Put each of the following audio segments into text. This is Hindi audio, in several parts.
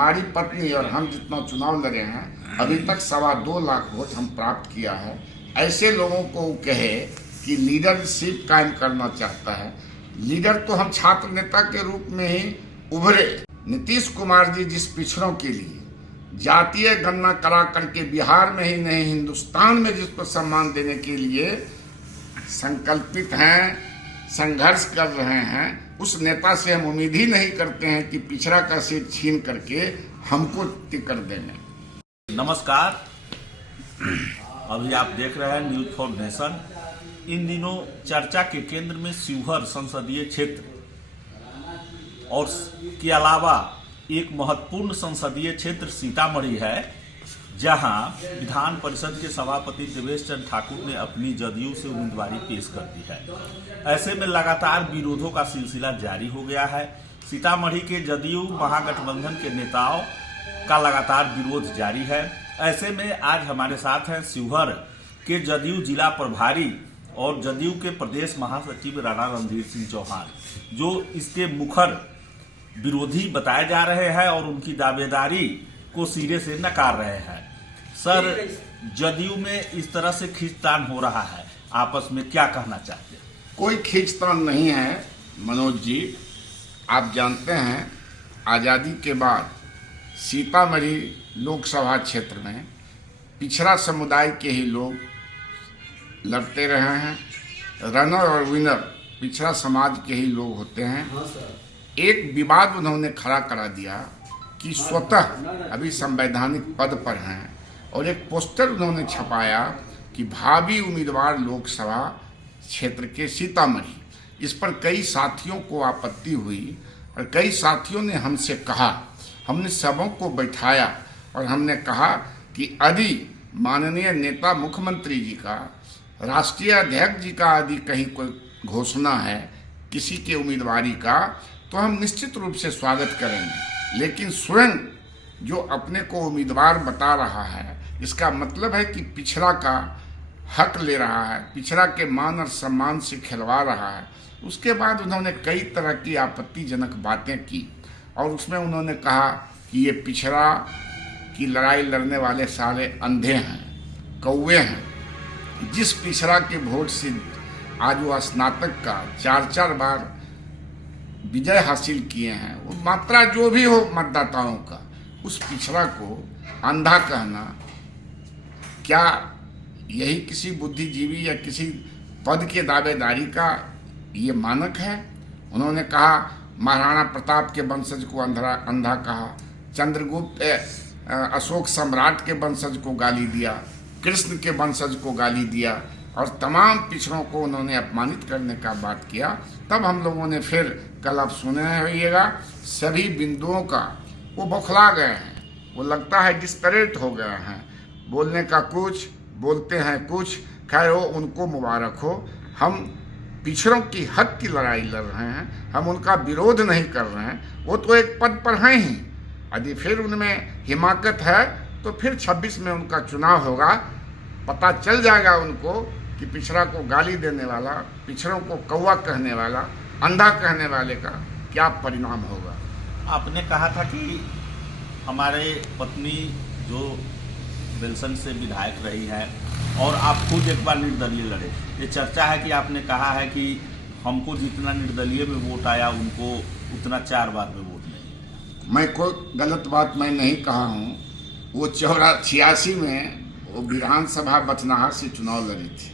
हमारी पत्नी और हम जितना चुनाव लड़े हैं अभी तक 2.25 लाख वोट हम प्राप्त किया है। ऐसे लोगों को कहे कि लीडरशिप कायम करना चाहता है। लीडर तो हम छात्र नेता के रूप में ही उभरे। नीतीश कुमार जी जिस पिछड़ों के लिए जातीय गणना करा करके बिहार में ही नहीं हिंदुस्तान में जिसको सम्मान देने के लिए संकल्पित हैं, संघर्ष कर रहे हैं, उस नेता से हम उम्मीद ही नहीं करते हैं कि पिछड़ा का सीट छीन करके हमको टिकट देंगे। नमस्कार, अभी आप देख रहे हैं न्यूज फॉर नेशन। इन दिनों चर्चा के केंद्र में शिवहर संसदीय क्षेत्र और के अलावा एक महत्वपूर्ण संसदीय क्षेत्र सीतामढ़ी है, जहां विधान परिषद के सभापति देवेश चंद्र ठाकुर ने अपनी जदयू से उम्मीदवारी पेश कर दी है। ऐसे में लगातार विरोधों का सिलसिला जारी हो गया है। सीतामढ़ी के जदयू महागठबंधन के नेताओं का लगातार विरोध जारी है। ऐसे में आज हमारे साथ हैं शिवहर के जदयू जिला प्रभारी और जदयू के प्रदेश महासचिव राणा रणधीर सिंह चौहान, जो इसके मुखर विरोधी बताए जा रहे हैं और उनकी दावेदारी को सिरे से नकार रहे हैं। सर, जदयू में इस तरह से खींचतान हो रहा है, आपस में क्या कहना चाहते हैं? कोई खींचतान नहीं है मनोज जी। आप जानते हैं आज़ादी के बाद सीतामढ़ी लोकसभा क्षेत्र में पिछड़ा समुदाय के ही लोग लड़ते रहे हैं। रनर और विनर पिछड़ा समाज के ही लोग होते हैं। एक विवाद उन्होंने खड़ा करा दिया कि स्वतः अभी संवैधानिक पद पर हैं और एक पोस्टर उन्होंने छपाया कि भावी उम्मीदवार लोकसभा क्षेत्र के सीतामढ़ी। इस पर कई साथियों को आपत्ति हुई और कई साथियों ने हमसे कहा, हमने सबों को बैठाया और हमने कहा कि यदि माननीय नेता मुख्यमंत्री जी का, राष्ट्रीय अध्यक्ष जी का यदि कहीं कोई घोषणा है किसी के उम्मीदवारी का, तो हम निश्चित रूप से स्वागत करेंगे। लेकिन स्वयं जो अपने को उम्मीदवार बता रहा है, इसका मतलब है कि पिछड़ा का हक ले रहा है, पिछड़ा के मान और सम्मान से खिलवा रहा है। उसके बाद उन्होंने कई तरह की आपत्तिजनक बातें की और उसमें उन्होंने कहा कि ये पिछड़ा की लड़ाई लड़ने वाले सारे अंधे हैं, कौवे हैं। जिस पिछड़ा के वोट से आज वो स्नातक का 4-4 बार विजय हासिल किए हैं, वो मात्रा जो भी हो मतदाताओं का, उस पिछड़ा को अंधा कहना, क्या यही किसी बुद्धिजीवी या किसी पद के दावेदारी का ये मानक है? उन्होंने कहा महाराणा प्रताप के वंशज को अंधा कहा, चंद्रगुप्त अशोक सम्राट के वंशज को गाली दिया, कृष्ण के वंशज को गाली दिया और तमाम पिछड़ों को उन्होंने अपमानित करने का बात किया। तब हम लोगों ने फिर, कल आप सुने होइएगा, सभी बिंदुओं का वो बौखला गए हैं, वो लगता है डिस्परेट हो गए हैं, बोलने का कुछ, बोलते हैं कुछ। खैर हो, उनको मुबारक हो। हम पिछड़ों की हक की लड़ाई लड़ रहे हैं, हम उनका विरोध नहीं कर रहे हैं। वो तो एक पद पर हैं ही, यदि फिर उनमें हिमाकत है तो फिर 26 में उनका चुनाव होगा, पता चल जाएगा उनको कि पिछड़ा को गाली देने वाला, पिछड़ों को कौवा कहने वाला, अंधा कहने वाले का क्या परिणाम होगा। आपने कहा था कि हमारे पत्नी जो बेलसन से विधायक रही है और आप खुद एक बार निर्दलीय लड़े। ये चर्चा है कि आपने कहा है कि हमको जितना निर्दलीय में वोट आया उनको उतना 4 बार में वोट नहीं। मैं कोई गलत बात मैं नहीं कहा हूँ। वो 86 में वो विधानसभा बथनाहा से चुनाव लड़ी थी,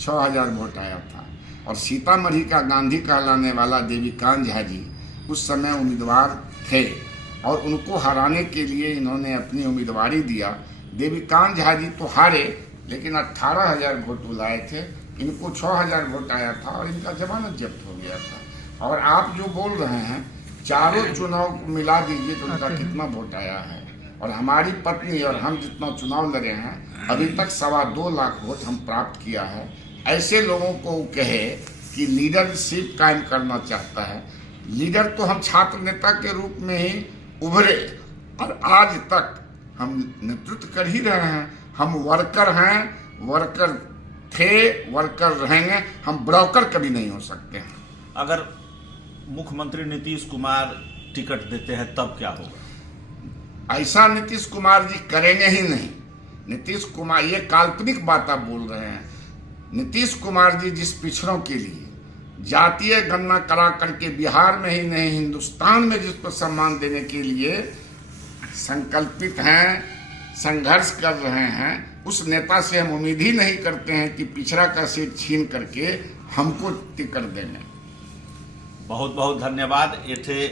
6000 वोट आया था और सीतामढ़ी का गांधी कहलाने वाला देवीकांत झा जी उस समय उम्मीदवार थे और उनको हराने के लिए इन्होंने अपनी उम्मीदवारी दिया। देवीकांत झा जी तो हारे, लेकिन 18000 वोट लाए थे, इनको 6000 वोट आया था और इनका जमानत जब्त हो गया था। और आप जो बोल रहे हैं, चारों चुनाव मिला दीजिए तो उनका कितना वोट आया है। और हमारी पत्नी और हम जितना चुनाव लड़े हैं अभी तक 2.25 लाख वोट हम प्राप्त किया है। ऐसे लोगों को कहे कि लीडरशिप कायम करना चाहता है। लीडर तो हम छात्र नेता के रूप में ही उभरे और आज तक हम नेतृत्व कर ही रहे हैं। हम वर्कर हैं, वर्कर थे, वर्कर रहेंगे, हम ब्रोकर कभी नहीं हो सकते हैं। अगर मुख्यमंत्री नीतीश कुमार टिकट देते हैं तब क्या होगा? ऐसा नीतीश कुमार जी करेंगे ही नहीं। नीतीश कुमार, ये काल्पनिक बात आप बोल रहे हैं। नीतीश कुमार जी जिस पिछड़ों के लिए जातीय गणना करा करके बिहार में ही नहीं हिंदुस्तान में जिस पर सम्मान देने के लिए संकल्पित हैं, संघर्ष कर रहे हैं, उस नेता से हम उम्मीद ही नहीं करते हैं कि पिछड़ा का सीट छीन करके हमको टिकट देंगे। बहुत बहुत धन्यवाद। ये थे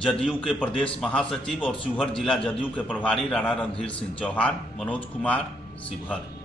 जदयू के प्रदेश महासचिव और शिवहर जिला जदयू के प्रभारी राणा रणधीर सिंह चौहान, मनोज कुमार, शिवहर।